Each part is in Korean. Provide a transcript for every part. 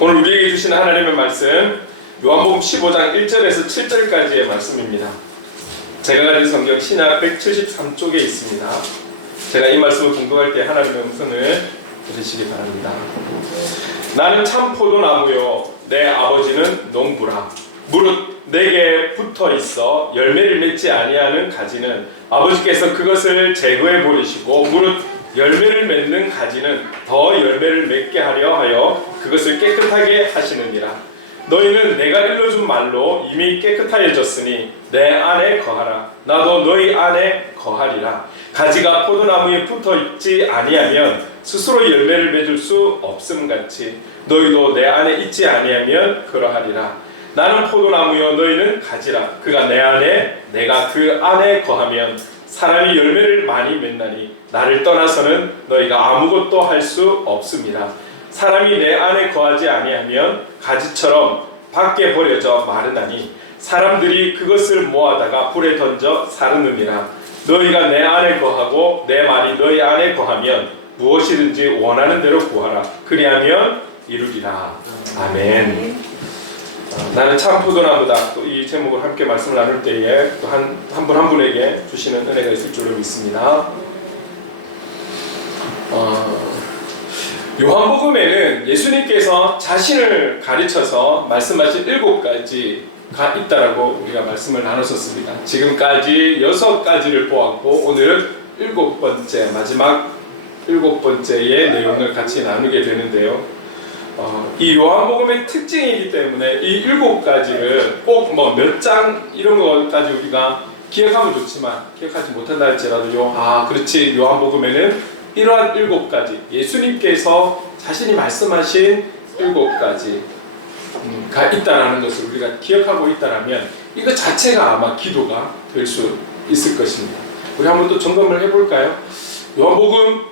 오늘 우리에게 주시는 하나님의 말씀 요한복음 15장 1절에서 7절까지의 말씀입니다. 제가 가진 성경 신약 173쪽에 있습니다. 제가 이 말씀을 공부할 때 하나님의 음성을 들으시기 바랍니다. 나는 참 포도나무요 내 아버지는 농부라. 무릇 내게 붙어있어 열매를 맺지 아니하는 가지는 아버지께서 그것을 제거해 버리시고 무릇 열매를 맺는 가지는 더 열매를 맺게 하려 하여 그것을 깨끗하게 하시느니라. 너희는 내가 일러준 말로 이미 깨끗하여졌으니 내 안에 거하라. 나도 너희 안에 거하리라. 가지가 포도나무에 붙어있지 아니하면 스스로 열매를 맺을 수 없음같이 너희도 내 안에 있지 아니하면 그러하리라. 나는 포도나무요 너희는 가지라. 그가 내 안에 내가 그 안에 거하면 사람이 열매를 많이 맺나니 나를 떠나서는 너희가 아무것도 할 수 없습니다. 사람이 내 안에 거하지 아니하면 가지처럼 밖에 버려져 마르나니 사람들이 그것을 모아다가 불에 던져 사르느니라. 너희가 내 안에 거하고 내 말이 너희 안에 거하면 무엇이든지 원하는 대로 구하라. 그리하면 이루리라. 아멘. 나는 참 포도나무다. 또 이 제목을 함께 말씀을 나눌 때에 또 한 분 한 분에게 주시는 은혜가 있을 줄로 믿습니다. 요한복음에는 예수님께서 자신을 가르쳐서 말씀하신 7가지가 있다라고 우리가 말씀을 나눴었습니다. 지금까지 6가지를 보았고 오늘은 7번째 마지막 7번째의 내용을 같이 나누게 되는데요. 이 요한복음의 특징이기 때문에 이 7가지를 꼭 뭐 몇 장 이런 것까지 우리가 기억하면 좋지만 기억하지 못한다 할지라도 그렇지 요한복음에는 이러한 7가지 예수님께서 자신이 말씀하신 7가지가 있다라는 것을 우리가 기억하고 있다라면 이거 자체가 아마 기도가 될 수 있을 것입니다. 우리 한번 또 점검을 해볼까요? 요한복음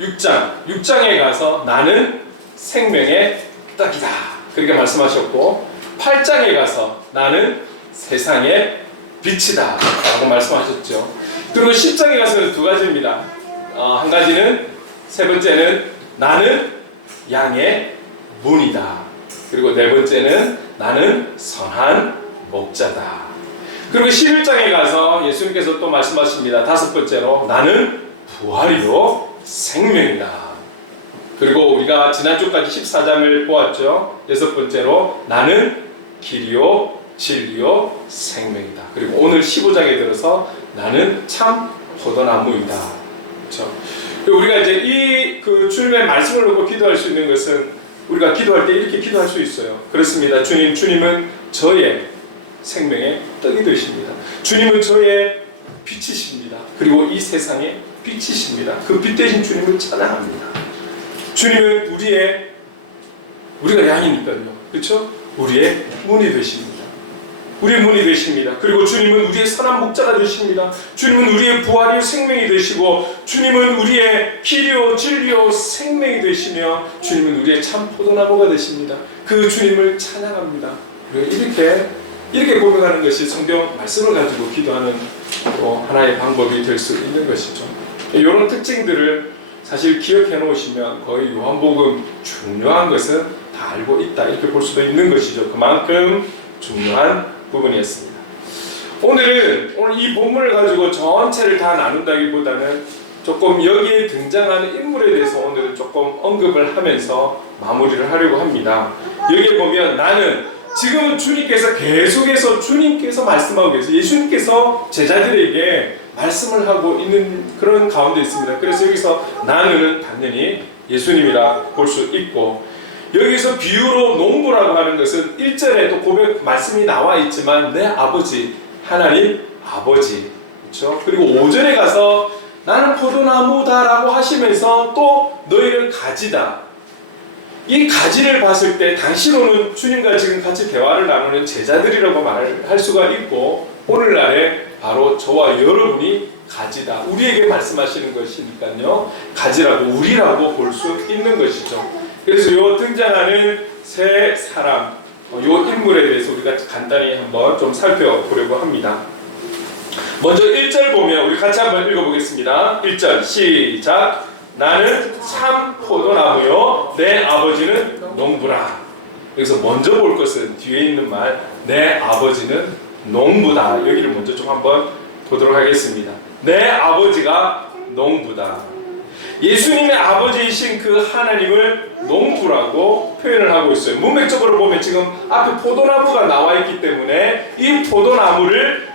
6장에 가서 나는 생명의 떡이다 그렇게 말씀하셨고 8장에 가서 나는 세상의 빛이다 라고 말씀하셨죠. 그리고 10장에 가서는 2가지입니다. 한 가지는 세 번째는 나는 양의 문이다. 그리고 네 번째는 나는 선한 목자다. 그리고 11장에 가서 예수님께서 또 말씀하십니다. 5번째로 나는 부활이요 생명이다. 그리고 우리가 지난주까지 14장을 보았죠. 6번째로 나는 길이요 진리요 생명이다. 그리고 오늘 15장에 들어서 나는 참 포도나무이다. 그렇죠? 우리가 이제 이 그 주님의 말씀을 놓고 기도할 수 있는 것은 우리가 기도할 때 이렇게 기도할 수 있어요. 그렇습니다. 주님은 저의 생명의 떡이 되십니다. 주님은 저의 빛이십니다. 그리고 이 세상의 빛이십니다. 그 빛 대신 주님을 찬양합니다. 주님은 우리가 양이니까요. 그렇죠? 우리의 문이 되십니다. 우리의 문이 되십니다. 그리고 주님은 우리의 선한 목자가 되십니다. 주님은 우리의 부활이요 생명이 되시고 주님은 우리의 길이요 진리요 생명이 되시며 주님은 우리의 참 포도나무가 되십니다. 그 주님을 찬양합니다. 이렇게 고백하는 것이 성경 말씀을 가지고 기도하는 하나의 방법이 될 수 있는 것이죠. 이런 특징들을 사실 기억해 놓으시면 거의 요한복음 중요한 것은 다 알고 있다 이렇게 볼 수도 있는 것이죠. 그만큼 중요한 부분이었습니다. 오늘 이 본문을 가지고 전체를 다 나눈다기보다는 조금 여기에 등장하는 인물에 대해서 오늘은 조금 언급을 하면서 마무리를 하려고 합니다. 여기에 보면 나는 지금은 주님께서 계속해서 주님께서 말씀하고 계세요. 예수님께서 제자들에게 말씀을 하고 있는 그런 가운데 있습니다. 그래서 여기서 나는 당연히 예수님이라 볼 수 있고 여기서 비유로 농부라고 하는 것은 1절에도 고백 말씀이 나와 있지만 내 아버지 하나님 아버지 그렇죠? 그리고 5절에 가서 나는 포도나무다라고 하시면서 또 너희는 가지다. 이 가지를 봤을 때 당시로는 주님과 지금 같이 대화를 나누는 제자들이라고 말할 수가 있고 오늘날에 바로 저와 여러분이 가지다. 우리에게 말씀하시는 것이니까요. 가지라고 우리라고 볼 수 있는 것이죠. 그래서 이 등장하는 세 사람, 이 인물에 대해서 우리가 간단히 한번 좀 살펴보려고 합니다. 먼저 1절 보면 우리 같이 한번 읽어보겠습니다. 1절 시작. 나는 참 포도나무요 내 아버지는 농부라. 여기서 먼저 볼 것은 뒤에 있는 말 내 아버지는 농부다. 여기를 먼저 좀 한번 보도록 하겠습니다. 내 아버지가 농부다. 예수님의 아버지이신 그 하나님을 농부라고 표현을 하고 있어요. 문맥적으로 보면 지금 앞에 포도나무가 나와 있기 때문에 이 포도나무를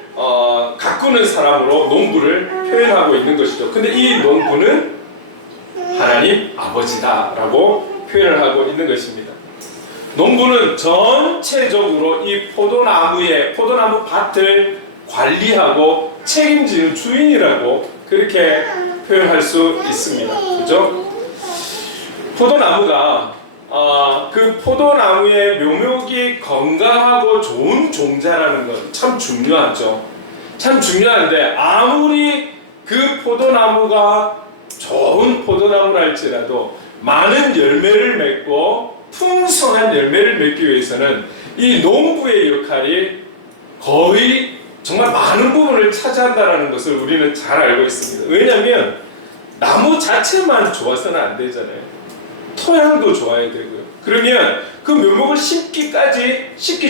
가꾸는 사람으로 농부를 표현하고 있는 것이죠. 근데 이 농부는 하나님 아버지다라고 표현을 하고 있는 것입니다. 농부는 전체적으로 이 포도나무 밭을 관리하고 책임지는 주인이라고 그렇게 표현할 수 있습니다. 그죠? 포도나무가 그 포도나무의 묘목이 건강하고 좋은 종자라는 건 참 중요하죠. 참 중요한데 아무리 그 포도나무가 좋은 포도나무랄지라도 많은 열매를 맺고 풍성한 열매를 맺기 위해서는 이 농부의 역할이 거의 정말 많은 부분을 차지한다는 것을 우리는 잘 알고 있습니다. 왜냐하면 나무 자체만 좋아서는 안 되잖아요. 토양도 좋아야 되고요. 그러면 그 묘목을 심기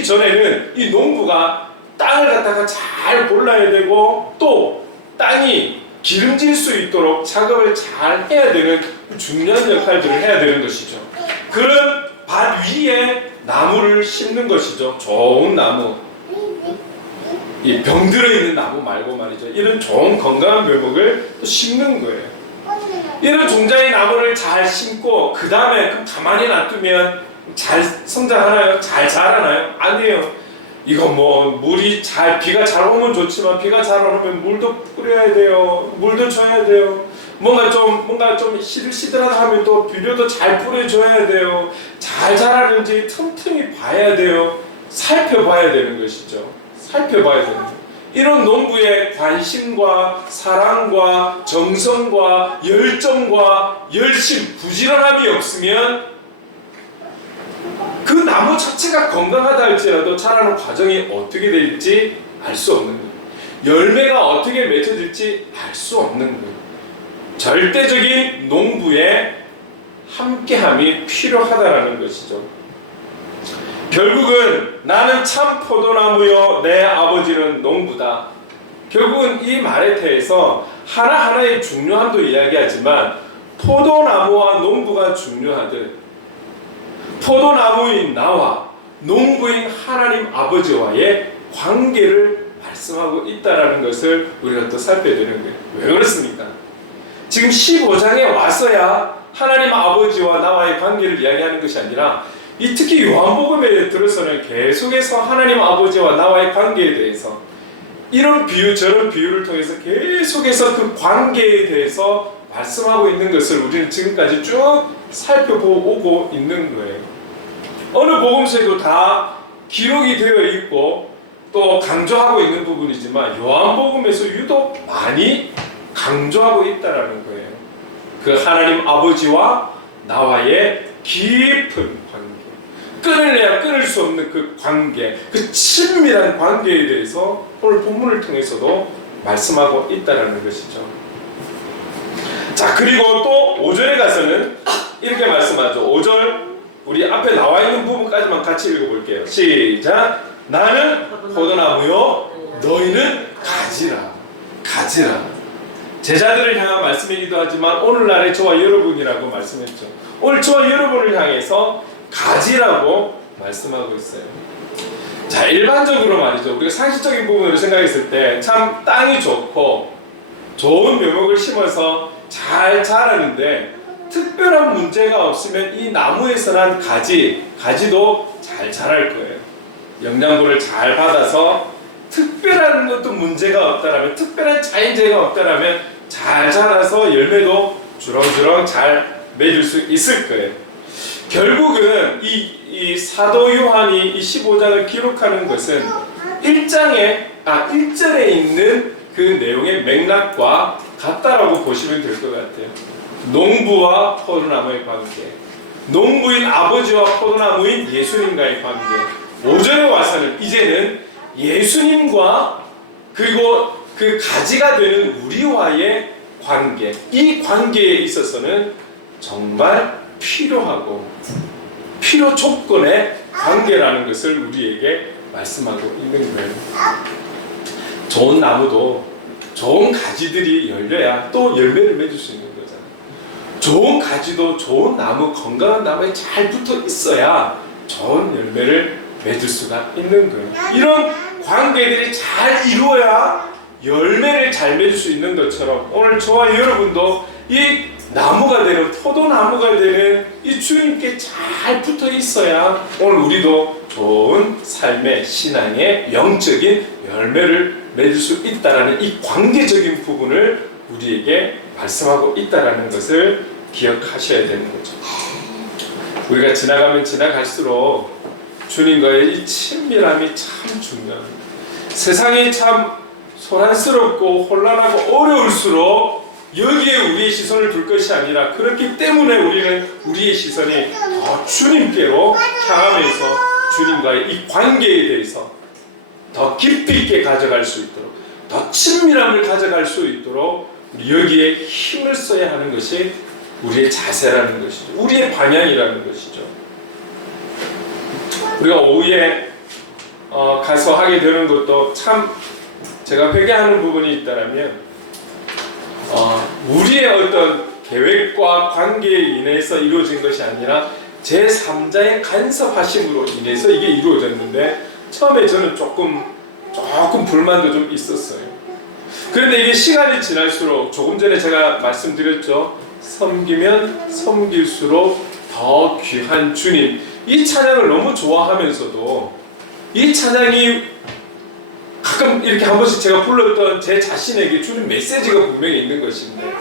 전에는 이 농부가 땅을 갖다가 잘 골라야 되고 또 땅이 기름질 수 있도록 작업을 잘 해야 되는 중요한 역할들을 해야 되는 것이죠. 그런 밭 위에 나무를 심는 것이죠. 좋은 나무, 이 병들어 있는 나무 말고 말이죠. 이런 좋은 건강한 묘목을 또 심는 거예요. 이런 종자의 나무를 잘 심고 그 다음에 가만히 놔두면 잘 성장하나요? 잘 자라나요? 아니에요. 이거 비가 잘 오면 좋지만 비가 잘 안 오면 물도 뿌려야 돼요. 물도 줘야 돼요. 뭔가 좀 시들시들하다 하면 또 비료도 잘 뿌려줘야 돼요. 잘 자라는지 틈틈이 봐야 돼요. 살펴봐야 되는 것이죠. 살펴봐야 되는 거예요. 이런 농부의 관심과 사랑과 정성과 열정과 열심, 부지런함이 없으면 그 나무 자체가 건강하다 할지라도 자라는 과정이 어떻게 될지 알 수 없는 거예요. 열매가 어떻게 맺혀질지 알 수 없는 거예요. 절대적인 농부의 함께함이 필요하다라는 것이죠. 결국은 나는 참 포도나무요 내 아버지는 농부다. 결국은 이 말에 대해서 하나하나의 중요함도 이야기하지만 포도나무와 농부가 중요하듯 포도나무인 나와 농부인 하나님 아버지와의 관계를 말씀하고 있다는 것을 우리가 또 살펴야 되는 거예요. 왜 그렇습니까? 지금 15장에 와서야 하나님 아버지와 나와의 관계를 이야기하는 것이 아니라 특히 요한복음에 들어서는 계속해서 하나님 아버지와 나와의 관계에 대해서 이런 비유 저런 비유를 통해서 계속해서 그 관계에 대해서 말씀하고 있는 것을 우리는 지금까지 쭉 살펴보고 있는 거예요. 어느 복음서에도 다 기록이 되어 있고 또 강조하고 있는 부분이지만 요한복음에서 유독 많이 강조하고 있다는 거예요. 그 하나님 아버지와 나와의 깊은 관계, 끊을래야 끊을 수 없는 그 관계, 그 친밀한 관계에 대해서 오늘 본문을 통해서도 말씀하고 있다는 것이죠. 자, 그리고 또 5절에 가서는 이렇게 말씀하죠. 5절 우리 앞에 나와 있는 부분까지만 같이 읽어볼게요. 시작. 나는 포도나무요 너희는 가지라. 가지라. 제자들을 향한 말씀이기도 하지만 오늘날의 저와 여러분이라고 말씀했죠. 오늘 저와 여러분을 향해서 가지라고 말씀하고 있어요. 자, 일반적으로 말이죠. 우리가 상식적인 부분으로 생각했을 때 참 땅이 좋고 좋은 묘목을 심어서 잘 자라는데 특별한 문제가 없으면 이 나무에서 난 가지도 잘 자랄 거예요. 영양분을 잘 받아서 특별한 것도 문제가 없다라면, 특별한 자연재해가 없다라면 잘 자라서 열매도 주렁주렁 잘 맺을 수 있을 거예요. 결국은 이 사도 요한이 이 15장을 기록하는 것은 1절에 있는 그 내용의 맥락과 같다라고 보시면 될 것 같아요. 농부와 포도나무의 관계, 농부인 아버지와 포도나무인 예수님과의 관계. 5절에 와서는 이제는 예수님과 그리고 그 가지가 되는 우리와의 관계, 이 관계에 있어서는 정말 필요하고 필요 조건의 관계라는 것을 우리에게 말씀하고 있는 거예요. 좋은 나무도 좋은 가지들이 열려야 또 열매를 맺을 수 있는 거잖아요. 좋은 가지도 좋은 나무, 건강한 나무에 잘 붙어 있어야 좋은 열매를 맺을 수가 있는 거예요. 이런 관계들이 잘 이루어야 열매를 잘 맺을 수 있는 것처럼 오늘 저와 여러분도 이 나무가 되는, 포도나무가 되는 이 주님께 잘 붙어 있어야 오늘 우리도 좋은 삶의, 신앙의 영적인 열매를 맺을 수 있다라는 이 관계적인 부분을 우리에게 말씀하고 있다라는 것을 기억하셔야 되는 거죠. 우리가 지나가면 지나갈수록 주님과의 이 친밀함이 참 중요합니다. 세상이 참 소란스럽고 혼란하고 어려울수록 여기에 우리의 시선을 둘 것이 아니라 그렇기 때문에 우리는 우리의 시선이 더 주님께로 향하면서 주님과의 이 관계에 대해서 더 깊이 있게 가져갈 수 있도록, 더 친밀함을 가져갈 수 있도록 우리 여기에 힘을 써야 하는 것이 우리의 자세라는 것이죠. 우리의 방향이라는 것이죠. 우리가 오후에 가서 하게 되는 것도 참 제가 회개하는 부분이 있다면 우리의 어떤 계획과 관계에 인해서 이루어진 것이 아니라 제3자의 간섭하심으로 인해서 이게 이루어졌는데 처음에 저는 조금 불만도 좀 있었어요. 그런데 이게 시간이 지날수록 조금 전에 제가 말씀드렸죠. 섬기면 섬길수록 더 귀한 주님, 이 찬양을 너무 좋아하면서도 이 찬양이 가끔 이렇게 한 번씩 제가 불렀던 제 자신에게 주는 메시지가 분명히 있는 것인데,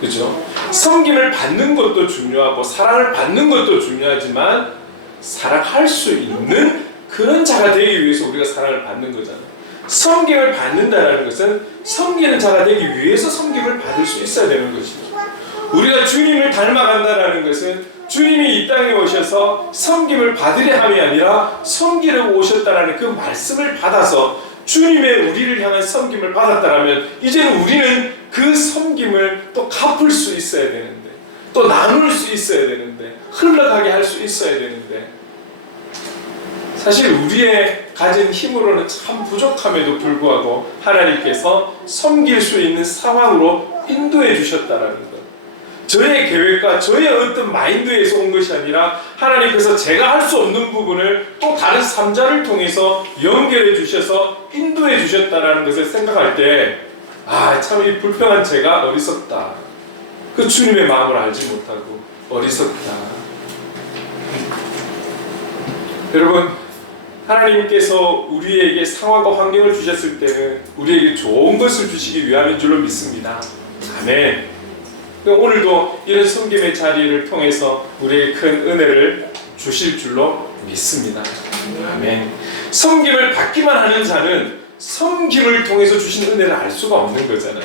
그죠? 섬김을 받는 것도 중요하고 사랑을 받는 것도 중요하지만 사랑할 수 있는 그런 자가 되기 위해서 우리가 사랑을 받는 거잖아요. 섬김을 받는다는 것은 섬기는 자가 되기 위해서 섬김을 받을 수 있어야 되는 것이죠. 우리가 주님을 닮아간다는 것은 주님이 이 땅에 오셔서 섬김을 받으려 함이 아니라 섬기려고 오셨다라는 그 말씀을 받아서 주님의 우리를 향한 섬김을 받았다라면 이제는 우리는 그 섬김을 또 갚을 수 있어야 되는데, 또 나눌 수 있어야 되는데, 흘러가게 할 수 있어야 되는데, 사실 우리의 가진 힘으로는 참 부족함에도 불구하고 하나님께서 섬길 수 있는 상황으로 인도해 주셨다라는 것. 저의 계획과 저의 어떤 마인드에서 온 것이 아니라 하나님께서 제가 할 수 없는 부분을 또 다른 3자를 통해서 연결해 주셔서 인도해 주셨다라는 것을 생각할 때, 참 이 불평한 제가 어리석다. 그 주님의 마음을 알지 못하고 어리석다. 여러분, 하나님께서 우리에게 상황과 환경을 주셨을 때는 우리에게 좋은 것을 주시기 위함인 줄로 믿습니다. 아멘. 오늘도 이런 섬김의 자리를 통해서 우리에게 큰 은혜를 주실 줄로 믿습니다. 아멘. 섬김을 받기만 하는 자는 섬김을 통해서 주신 은혜를 알 수가 없는 거잖아요.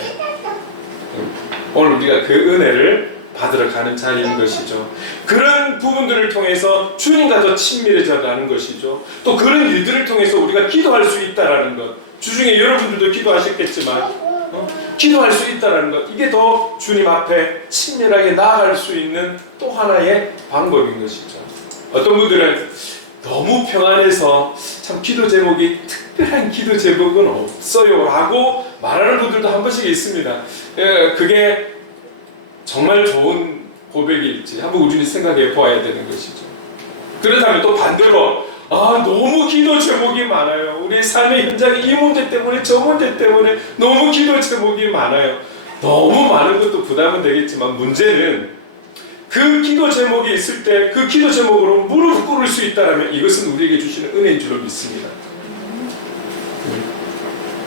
오늘 우리가 그 은혜를 받으러 가는 자리인 것이죠. 그런 부분들을 통해서 주님과 더 친밀해져 가는 것이죠. 또 그런 일들을 통해서 우리가 기도할 수 있다라는 것. 주중에 여러분들도 기도하셨겠지만 기도할 수 있다는 것, 이게 더 주님 앞에 친밀하게 나아갈 수 있는 또 하나의 방법인 것이죠. 어떤 분들은 너무 평안해서 참 기도 제목이 특별한 기도 제목은 없어요 라고 말하는 분들도 한 번씩 있습니다. 그게 정말 좋은 고백일지 한번 우리는 생각해 보아야 되는 것이죠. 그렇다면 또 반대로 너무 기도 제목이 많아요. 우리 삶의 현장에 이 문제 때문에 저 문제 때문에 너무 기도 제목이 많아요. 너무 많은 것도 부담은 되겠지만 문제는 그 기도 제목이 있을 때 그 기도 제목으로 무릎 꿇을 수 있다면 이것은 우리에게 주시는 은혜인 줄로 믿습니다.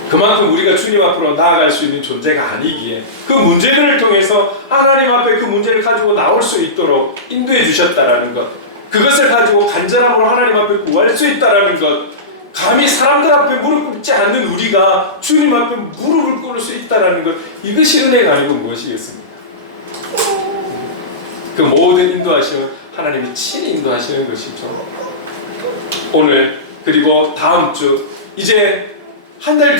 그만큼 우리가 주님 앞으로 나아갈 수 있는 존재가 아니기에 그 문제들을 통해서 하나님 앞에 그 문제를 가지고 나올 수 있도록 인도해 주셨다라는 것, 그것을 가지고 간절함으로 하나님 앞에 구할 수 있다라는 것, 감히 사람들 앞에 무릎 꿇지 않는 우리가 주님 앞에 무릎을 꿇을 수 있다라는 것, 이것이 은혜가 아니고 무엇이겠습니까? 그 모든 인도하심은 하나님이 친히 인도하시는 것이죠. 오늘 그리고 다음 주 이제 약 한 달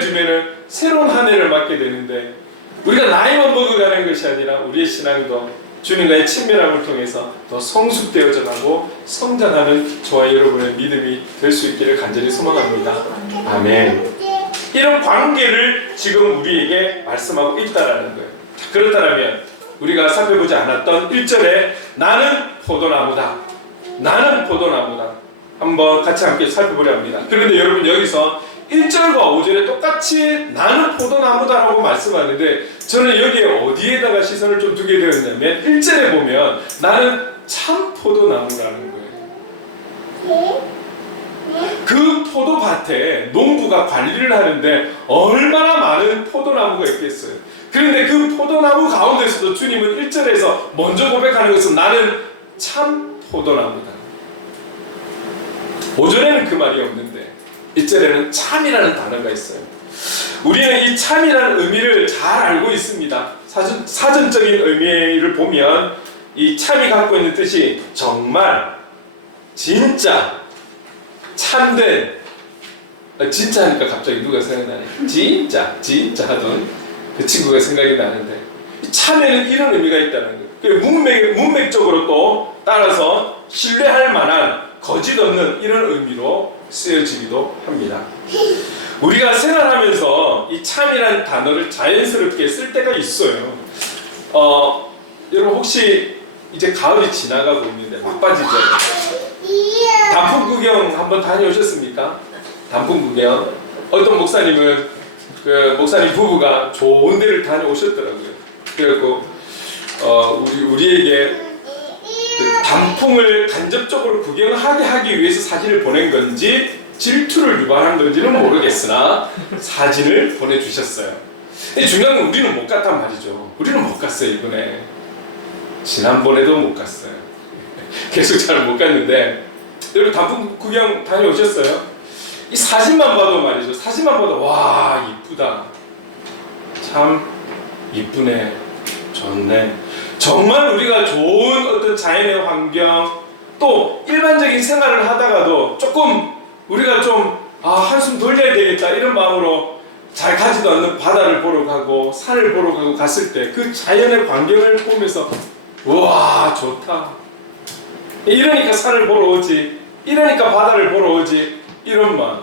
뒤면은 새로운 한 해를 맞게 되는데 우리가 나이만 먹어가는 것이 아니라 우리의 신앙도 주님과의 친밀함을 통해서 더 성숙되어져 가고 성장하는 저와 여러분의 믿음이 될 수 있기를 간절히 소망합니다. 아멘. 이런 관계를 지금 우리에게 말씀하고 있다라는 거예요. 그렇다면 우리가 살펴보지 않았던 1절에 나는 포도나무다. 나는 포도나무다. 한번 같이 함께 살펴보려 합니다. 그런데 여러분 여기서 1절과 5절에 똑같이 나는 포도나무다라고 말씀하는데 저는 여기에 어디에다가 시선을 좀 두게 되었냐면 1절에 보면 나는 참 포도나무라는 거예요. 그 포도밭에 농부가 관리를 하는데 얼마나 많은 포도나무가 있겠어요. 그런데 그 포도나무 가운데서도 주님은 1절에서 먼저 고백하는 것은 나는 참 포도나무다. 5절에는 그 말이 없는데 1절에는 참이라는 단어가 있어요. 우리는 이 참이라는 의미를 잘 알고 있습니다. 사전적인 의미를 보면 이 참이 갖고 있는 뜻이 정말, 진짜, 참된, 진짜 하니까 갑자기 누가 생각나네. 진짜 하던 그 친구가 생각이 나는데 참에는 이런 의미가 있다는 거예요. 문맥적으로 또 따라서 신뢰할 만한 거짓 없는 이런 의미로 쓰여지기도 합니다. 우리가 생활하면서 이 참이라는 단어를 자연스럽게 쓸 때가 있어요. 여러분 혹시 이제 가을이 지나가고 있는데 막바지죠. 단풍 구경 한번 다녀오셨습니까? 단풍 구경. 어떤 목사님은 그 목사님 부부가 좋은 데를 다녀오셨더라고요. 그래갖고 우리에게 그 단풍을 간접적으로 구경하게 하기 위해서 사진을 보낸 건지 질투를 유발한 건지는 모르겠으나 사진을 보내주셨어요. 근데 중요한 건 우리는 못 갔단 말이죠. 우리는 못 갔어요. 이번에 지난번에도 못 갔어요. 계속 잘 못 갔는데 여러분 단풍 구경 다녀오셨어요? 이 사진만 봐도 말이죠. 사진만 봐도 와 이쁘다. 참 이쁘네. 좋네. 정말 우리가 좋은 어떤 자연의 환경 또 일반적인 생활을 하다가도 조금 우리가 좀 한숨 돌려야 되겠다 이런 마음으로 잘 가지도 않는 바다를 보러 가고 산을 보러 가고 갔을 때 그 자연의 광경을 보면서 우와 좋다. 이러니까 산을 보러 오지. 이러니까 바다를 보러 오지. 이런 마음.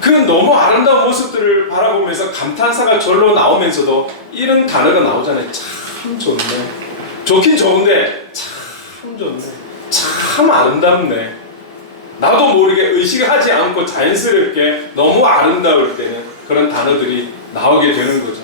그 너무 아름다운 모습들을 바라보면서 감탄사가 절로 나오면서도 이런 단어가 나오잖아요. 참 좋네. 좋긴 좋은데 참 좋네. 참 아름답네. 나도 모르게 의식하지 않고 자연스럽게 너무 아름다울 때는 그런 단어들이 나오게 되는 거죠.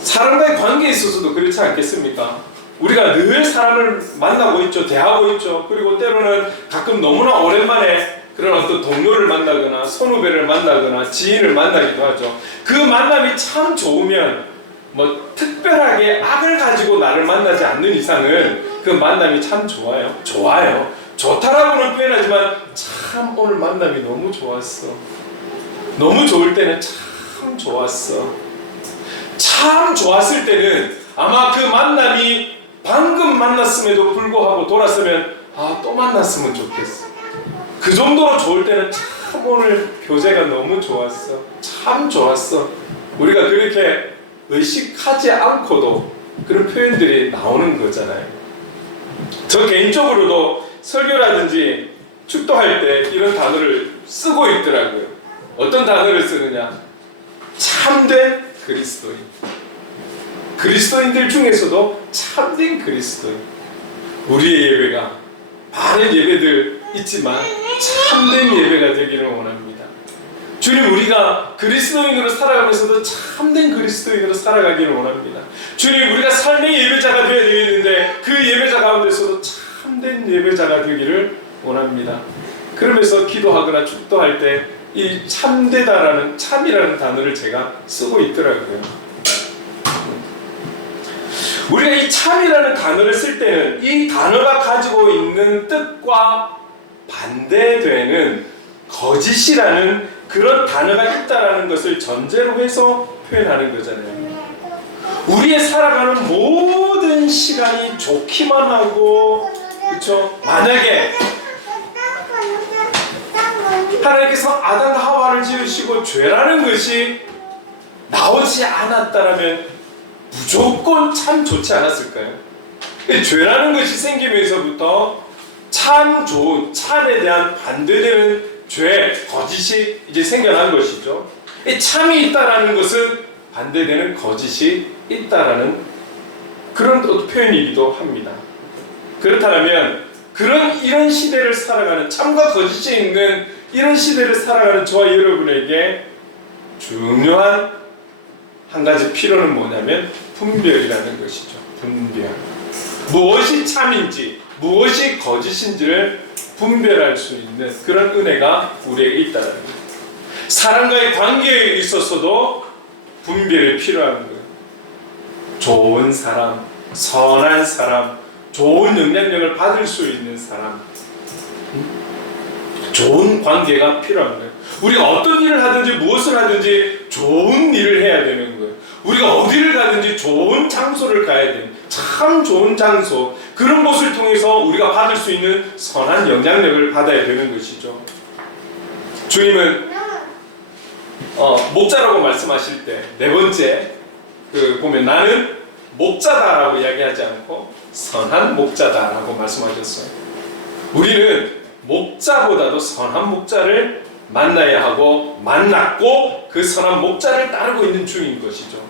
사람과의 관계에 있어서도 그렇지 않겠습니까? 우리가 늘 사람을 만나고 있죠. 대하고 있죠. 그리고 때로는 가끔 너무나 오랜만에 그런 어떤 동료를 만나거나 선후배를 만나거나 지인을 만나기도 하죠. 그 만남이 참 좋으면 뭐 특별하게 악을 가지고 나를 만나지 않는 이상은 그 만남이 참 좋아요. 좋다라고는 표현하지만 참 오늘 만남이 너무 좋았어. 너무 좋을 때는 참 좋았어. 참 좋았을 때는 아마 그 만남이 방금 만났음에도 불구하고 돌았으면 또 만났으면 좋겠어. 그 정도로 좋을 때는 참 오늘 교제가 너무 좋았어. 참 좋았어. 우리가 그렇게 의식하지 않고도 그런 표현들이 나오는 거잖아요. 저 개인적으로도 설교라든지 축도할 때 이런 단어를 쓰고 있더라고요. 어떤 단어를 쓰느냐? 참된 그리스도인. 그리스도인들 중에서도 참된 그리스도인. 우리의 예배가 많은 예배들 있지만 참된 예배가 되기를 원합니다. 주님, 우리가 그리스도인으로 살아가면서도 참된 그리스도인으로 살아가기를 원합니다. 주님, 우리가 삶의 예배자가 되어야 되는데 그 예배자 가운데서도 참된 예배자가 되기를 원합니다. 그러면서 기도하거나 축도할 때 이 참되다라는 참이라는 단어를 제가 쓰고 있더라고요. 우리가 이 참이라는 단어를 쓸 때는 이 단어가 가지고 있는 뜻과 반대되는 거짓이라는 그런 단어가 있다라는 것을 전제로 해서 표현하는 거잖아요. 우리의 살아가는 모든 시간이 좋기만 하고, 그렇죠? 만약에 하나님께서 아담과 하와를 지으시고 죄라는 것이 나오지 않았다라면 무조건 참 좋지 않았을까요? 죄라는 것이 생기면서부터 참 좋은, 참에 대한 반대되는 죄, 거짓이 이제 생겨난 것이죠. 이 참이 있다라는 것은 반대되는 거짓이 있다라는 그런 표현이기도 합니다. 그렇다면 이런 시대를 살아가는, 참과 거짓이 있는 이런 시대를 살아가는 저와 여러분에게 중요한 한 가지 필요는 뭐냐면 분별이라는 것이죠. 분별. 무엇이 참인지 무엇이 거짓인지를 분별할 수 있는 그런 은혜가 우리에게 있다는 거예요. 사람과의 관계에 있어서도 분별이 필요한 거예요. 좋은 사람, 선한 사람, 좋은 영향력을 받을 수 있는 사람, 좋은 관계가 필요한 거예요. 우리가 어떤 일을 하든지 무엇을 하든지 좋은 일을 해야 되는 거예요. 우리가 어디를 가든지 좋은 장소를 가야 돼요. 참 좋은 장소, 그런 곳을 통해서 우리가 받을 수 있는 선한 영향력을 받아야 되는 것이죠. 주님은 목자라고 말씀하실 때 네 번째 보면 나는 목자다라고 이야기하지 않고 선한 목자다라고 말씀하셨어요. 우리는 목자보다도 선한 목자를 만나야 하고 만났고 그 선한 목자를 따르고 있는 중인 것이죠.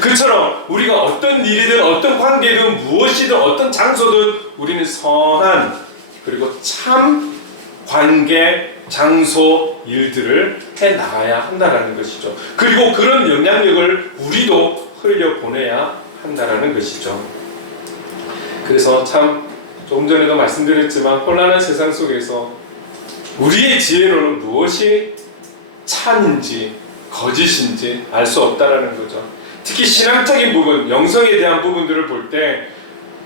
그처럼 우리가 어떤 일이든 어떤 관계든 무엇이든 어떤 장소든 우리는 선한 그리고 참 관계, 장소, 일들을 해나가야 한다는 것이죠. 그리고 그런 영향력을 우리도 흘려보내야 한다는 것이죠. 그래서 참 조금 전에도 말씀드렸지만 혼란한 세상 속에서 우리의 지혜로는 무엇이 참인지 거짓인지 알 수 없다라는 거죠. 특히 신앙적인 부분, 영성에 대한 부분들을 볼 때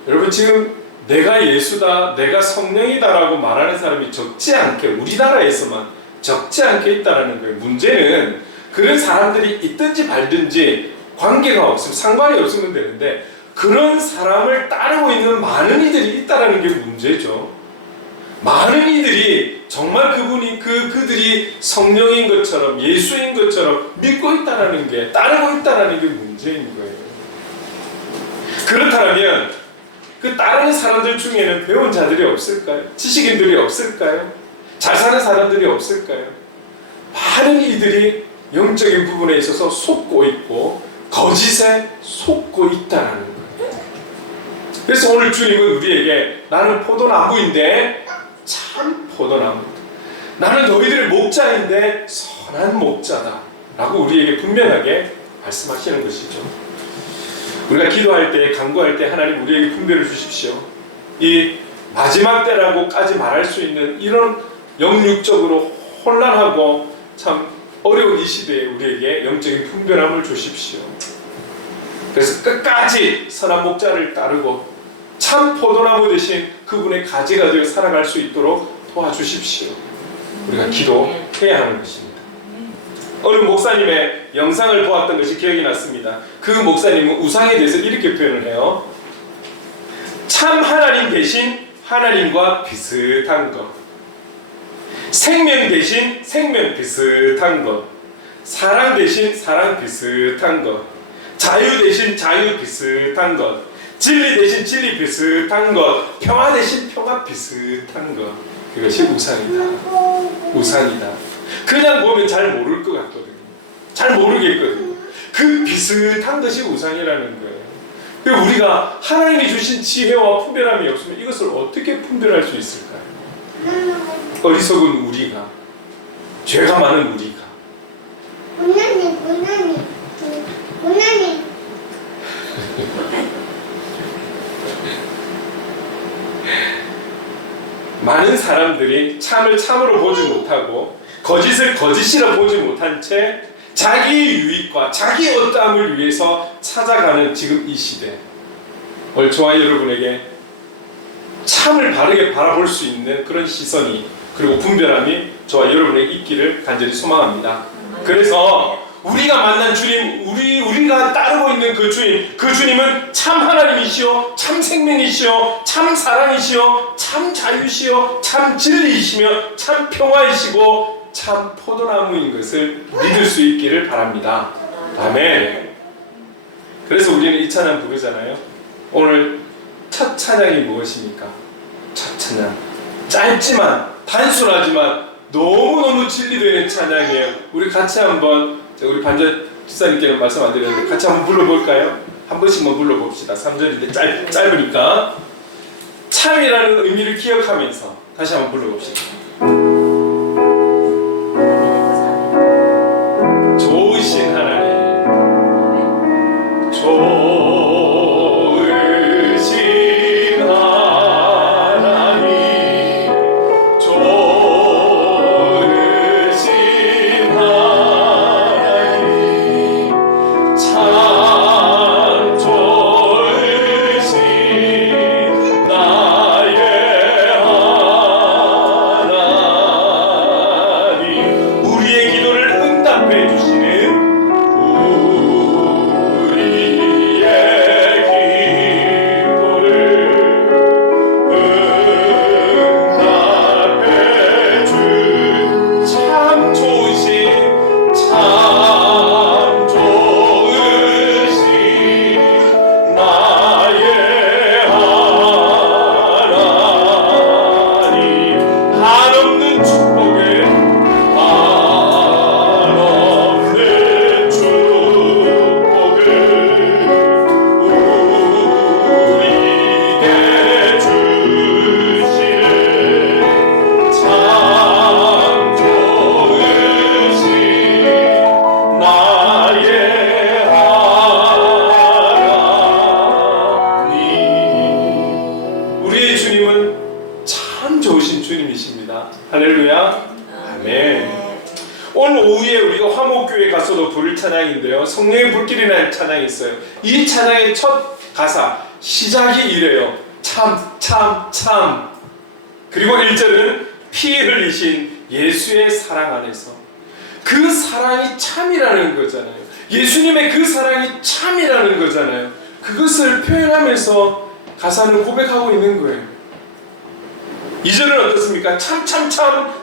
여러분 지금 내가 예수다, 내가 성령이다라고 말하는 사람이 적지 않게 우리나라에서만 적지 않게 있다라는 거예요. 문제는 그런 사람들이 있든지 말든지 관계가 없으면 상관이 없으면 되는데 그런 사람을 따르고 있는 많은 이들이 있다라는 게 문제죠. 많은 이들이 정말 그들이 성령인 것처럼 예수인 것처럼 믿고 있다라는 게 따르고 있다라는 게 문제인 거예요. 그렇다면 그 따르는 사람들 중에는 배운 자들이 없을까요? 지식인들이 없을까요? 잘 사는 사람들이 없을까요? 많은 이들이 영적인 부분에 있어서 속고 있고 거짓에 속고 있다라는 거예요. 그래서 오늘 주님은 우리에게 나는 포도나무인데 참 포도나무다. 나는 너희들의 목자인데 선한 목자다 라고 우리에게 분명하게 말씀하시는 것이죠. 우리가 기도할 때 간구할 때 하나님 우리에게 분별을 주십시오. 이 마지막 때라고까지 말할 수 있는 이런 영육적으로 혼란하고 참 어려운 이 시대에 우리에게 영적인 분별함을 주십시오. 그래서 끝까지 선한 목자를 따르고 참 포도나무 대신 그분의 가지가 되어 살아갈 수 있도록 도와주십시오. 우리가 기도해야 하는 것입니다. 어느 목사님의 영상을 보았던 것이 기억이 났습니다. 그 목사님은 우상에 대해서 이렇게 표현을 해요. 참 하나님 대신 하나님과 비슷한 것, 생명 대신 생명 비슷한 것, 사랑 대신 사랑 비슷한 것, 자유 대신 자유 비슷한 것, 진리 대신 진리 비슷한 것, 평화 대신 평화 비슷한 것. 그것이 우상이다. 우상이다. 그냥 보면 잘 모를 것 같거든요. 잘 모르겠거든요. 그 비슷한 것이 우상이라는 거예요. 우리가 하나님이 주신 지혜와 분별함이 없으면 이것을 어떻게 분별할 수 있을까요? 어리석은 우리가, 죄가 많은 우리가. 많은 사람들이 참을 참으로 보지 못하고 거짓을 거짓이라 보지 못한 채 자기의 유익과 자기의 어떠함을 위해서 찾아가는 지금 이 시대, 오늘 저와 여러분에게 참을 바르게 바라볼 수 있는 그런 시선이 그리고 분별함이 저와 여러분에게 있기를 간절히 소망합니다. 그래서 우리가 만난 주님, 우리가 따르고 있는 그 주님은 참 하나님이시요, 참 생명이시요, 참 사랑이시요, 참 자유시요, 참 진리이시며, 참 평화이시고, 참 포도나무인 것을 믿을 수 있기를 바랍니다. 아멘. 그래서 우리는 이 찬양 부르잖아요. 오늘 첫 찬양이 무엇입니까? 첫 찬양, 짧지만 단순하지만 너무너무 진리되는 찬양이에요. 우리 같이 한번, 우리 반전 집사님께는 말씀 안 드렸는데 같이 한번 불러볼까요? 한 번씩만 불러봅시다. 3절인데 짧으니까 참이라는 의미를 기억하면서 다시 한번 불러봅시다. 좋으신 하나님, 좋으신 하나님, 좋으신 하나님, 참 좋으신 나의 하나님, 우리의 기도를 응답해 주시는 할렐루야. 아멘. 오늘 오후에 우리가 화목교회 가서도 부를 찬양인데요, 성령의 불길이라는 찬양이 있어요. 이 찬양의 첫 가사 시작이 이래요. 참. 그리고 1절은 피 흘리신 예수의 사랑 안에서. 그 사랑이 참이라는 거잖아요. 예수님의 그 사랑이 참이라는 거잖아요. 그것을 표현하면서 가사는 고백하고 있는 거예요. 2절은 어떻습니까? 참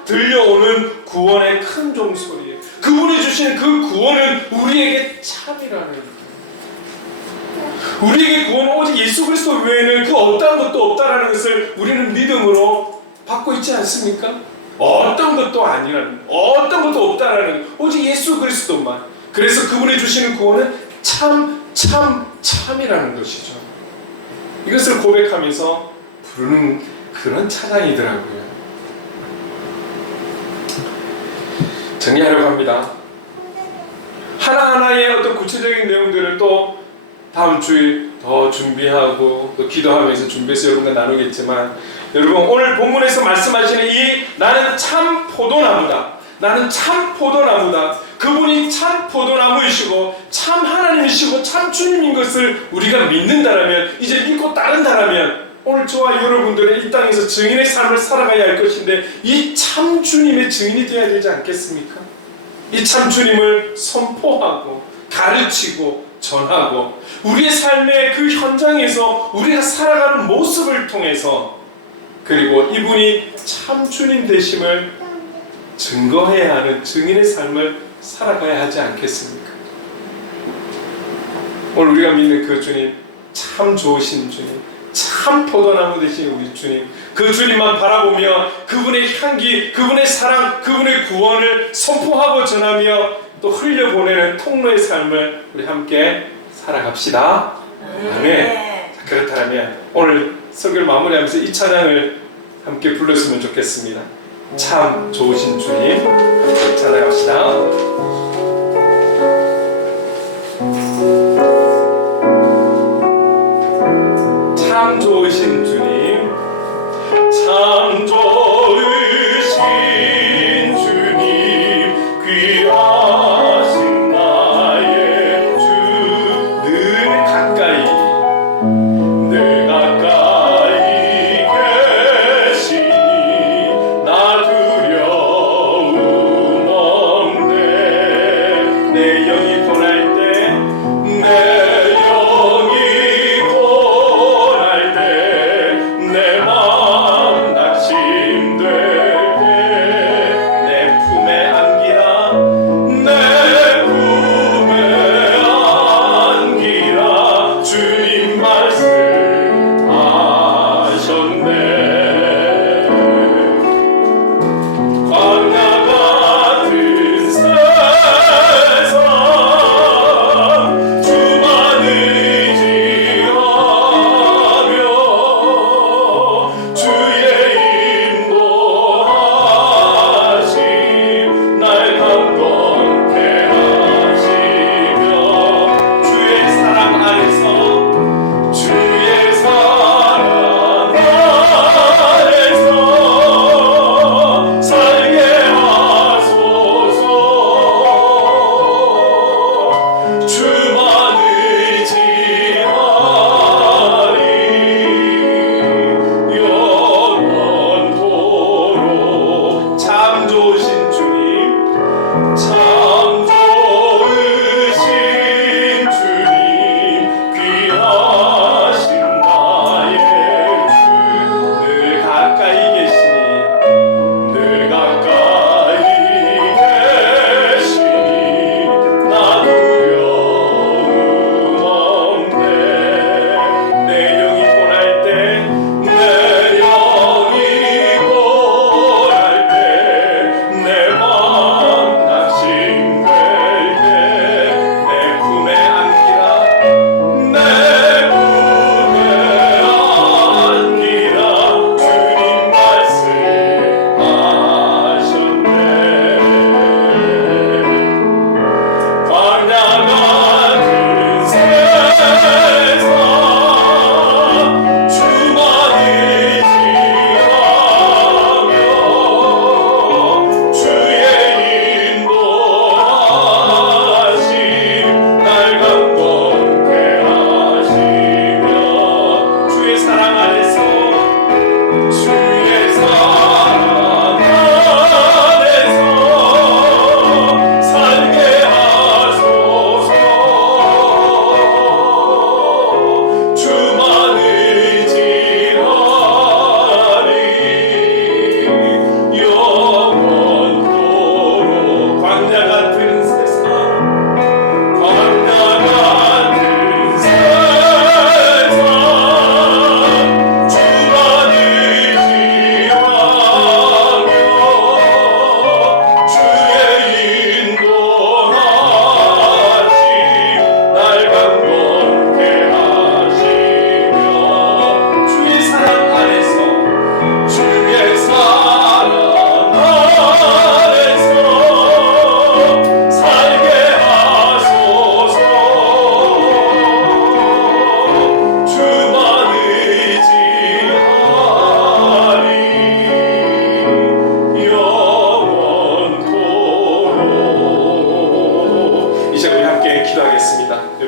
들려오는 구원의 큰 종소리예요. 그분이 주신 그 구원은 우리에게 참이라는 거예요. 우리에게 구원은 오직 예수 그리스도 외에는 그 어떠한 것도 없다라는 것을 우리는 믿음으로 받고 있지 않습니까? 어떤 것도 아니라는, 어떤 것도 없다라는, 오직 예수 그리스도만. 그래서 그분이 주시는 구원은 참이라는 것이죠. 이것을 고백하면서 부르는 그런 찬양이더라고요. 정리하려고 합니다. 하나하나의 어떤 구체적인 내용들을 또 다음 주에 더 준비하고 또 기도하면서 준비해서 여러분과 나누겠지만, 여러분 오늘 본문에서 말씀하시는 이 나는 참 포도나무다, 나는 참 포도나무다, 그분이 참 포도나무이시고 참 하나님이시고 참 주님인 것을 우리가 믿는다라면, 이제 믿고 따른다라면 오늘 저와 여러분들은 이 땅에서 증인의 삶을 살아가야 할 것인데, 이 참 주님의 증인이 되어야 되지 않겠습니까? 이 참 주님을 선포하고 가르치고 전하고 우리의 삶의 그 현장에서 우리가 살아가는 모습을 통해서, 그리고 이분이 참 주님 되심을 증거해야 하는 증인의 삶을 살아가야 하지 않겠습니까? 오늘 우리가 믿는 그 주님, 참 좋으신 주님, 참 포도나무 되신 우리 주님, 그 주님만 바라보며 그분의 향기, 그분의 사랑, 그분의 구원을 선포하고 전하며 또 흘려보내는 통로의 삶을 우리 함께 살아갑시다. 아멘. 그렇다면 오늘 설교를 마무리하면서 이 찬양을 함께 불렀으면 좋겠습니다. 참 좋으신 주님, 함께 찬양합시다. 참 좋으신 주님, 참 좋으신 주님, 귀하신 나의 주, 늘 가까이 계시니 나 두려움 없네. 내 영이 고날 때, 내 영이 고날 때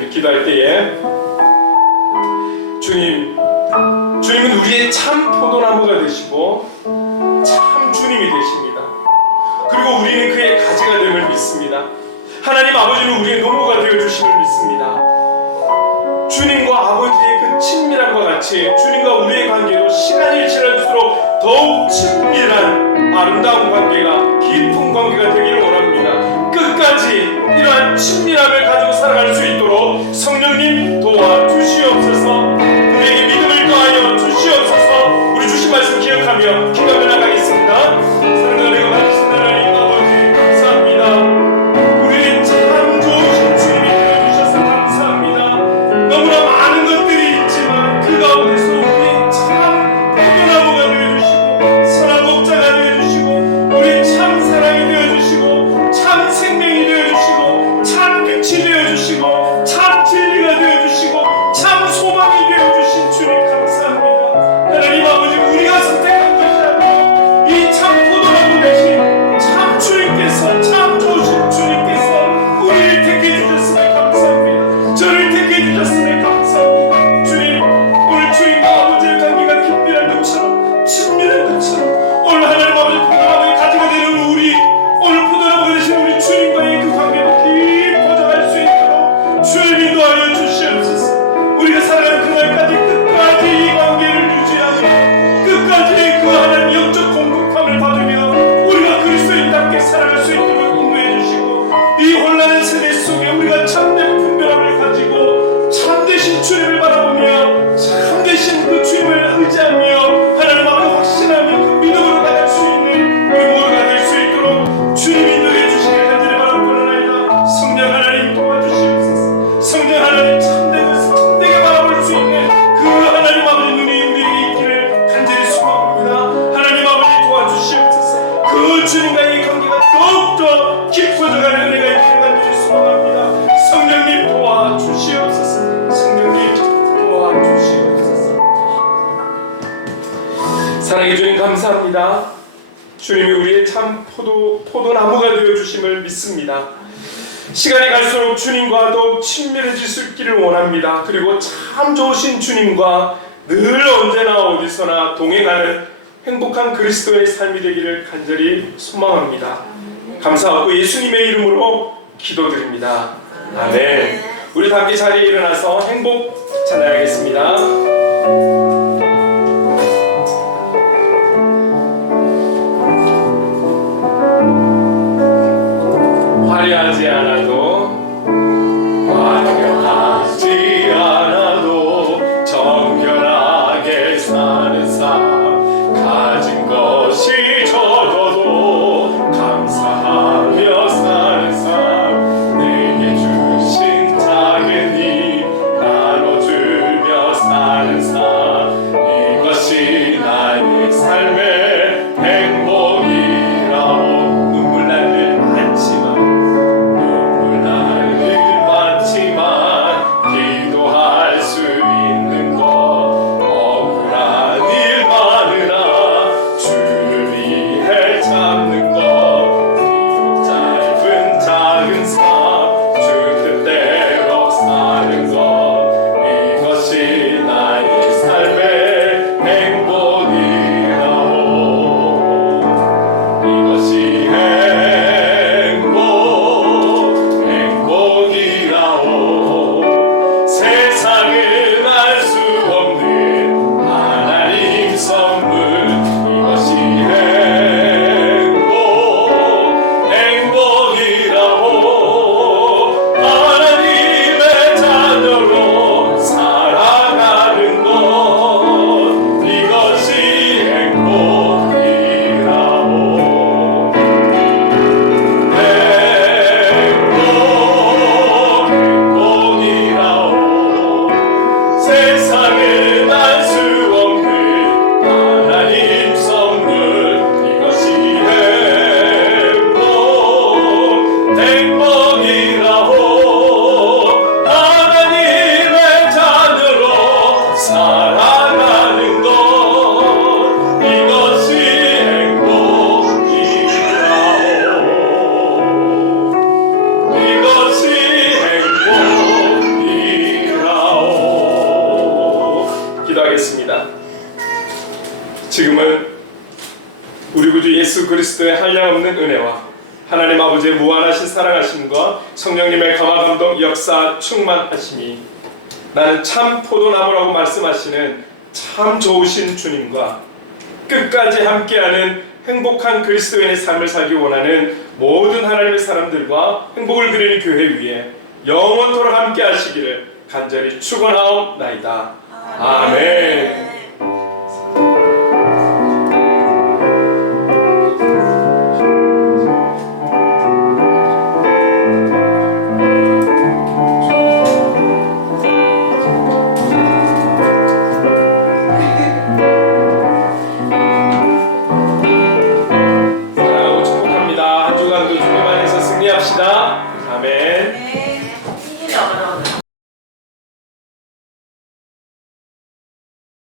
이렇게 기도할 때에 주님은 우리의 참 포도나무가 되시고 참 주님이 되십니다. 그리고 우리는 그의 가지가 됨을 믿습니다. 하나님 아버지는 우리의 노무가 되어주심을 믿습니다. 주님과 아버지의 그 친밀함과 같이 주님과 우리의 관계도 시간이 지날수록 더욱 친밀한 아름다운 관계가, 깊은 관계가 되기를 원합니다. 끝까지 이러한 친밀함을 가지고 살아갈 수 있도록 성령님 도와주시옵소서. 우리에게 믿음을 더하여 주시옵소서. 우리 주신 말씀 기억하며 기도하며 나가겠습니다. 사랑하는 은혜가 받으신 하나님 아버지 감사합니다. 우리의 참 좋으신 주님이 되어주셔서 감사합니다. 너무나 많은 것들이 있지만 그 가운데서 우리의 참 포도나무가 되어주시고 선한 목자가 되어주시고 우리의 참 사랑이 되어주시고 참 생명이 되어주시고 참 빛이 되어주시고 참 진리가 되어주시고 참 소망이 되어주신 주님 감사합니다. 하나님 아버지 우리가 선택한 것이 아니고 이 참 포도나무 대신 참 주님께서 참 좋으신 주님께서 우리를 택해 주셨음에 감사합니다. 저를 택해 주셨음에 감사합니다. 주님 오늘 주님과 아버지의 관계가 긴밀한 것처럼 친밀한 것처럼 오늘 하나님 아버지 포도나무의 가지가 되는 우리 오늘 포도나무가 되신 우리 주님과의 그 관계도 깊어져갈 수 있도록 주님 인도하여 주시옵소서. 우리가 살아가는 그날까지 끝까지 이 관계를 유지하며 끝까지 그 하나님 영적 공급함을 받으며 우리가 그리스도인답게 살아갈 수 있도록 인도해 주시고 이 혼란한 세대 속에 우리가 참된 분별함을 가지고 참되신 주님을 바라보며 참되신 그 주님을 의지하며 하나님 앞에 확신하며 그 믿음으로 나갈 수 있는 우리 모두가 될 수 있도록 주님이 인도해 주시길 간절히 바라옵나이다. 성령 하나님 도와주시옵소서. 성령 하나님 참된 것을 참되게 바라볼 수 있는 그 하나님 아버지 눈이 우리에게 있기를 간절히 소망합니다. 하나님 아버지 도와주시옵소서. 그 주님과의 관계가 더욱더 깊어져가는 은혜가 있기를 간절히 소망합니다. 성령님 도와주시옵소서. 성령님 도와주시옵소서. 사랑해 주님 감사합니다. 주님이 우리의 참 포도나무가 되어주심을 믿습니다. 시간이 갈수록 주님과 더욱 친밀해질 수 있기를 원합니다. 그리고 참 좋으신 주님과 늘 언제나 어디서나 동행하는 행복한 그리스도의 삶이 되기를 간절히 소망합니다. 감사하고 예수님의 이름으로 기도드립니다. 아멘. 우리 다 함께 자리에 일어나서 행복 찬양하겠습니다. 화려하지 않아도 정결하게 사는 삶 가진 것이 적어도 감사하며 사는 삶 내게 주신 작은 힘 나눠주며 사는 삶 기도하겠습니다. 지금은 우리 구주 예수 그리스도의 한량없는 은혜와 하나님 아버지의 무한하신 사랑하심과 성령님의 강화 감동 역사 충만하심이 나는 참 포도나무라고 말씀하시는 참 좋으신 주님과 끝까지 함께하는 행복한 그리스도인의 삶을 살기 원하는 모든 하나님의 사람들과 행복을 그리는 교회 위에 영원토록 함께 하시기를 간절히 축원하옵나이다. 아멘.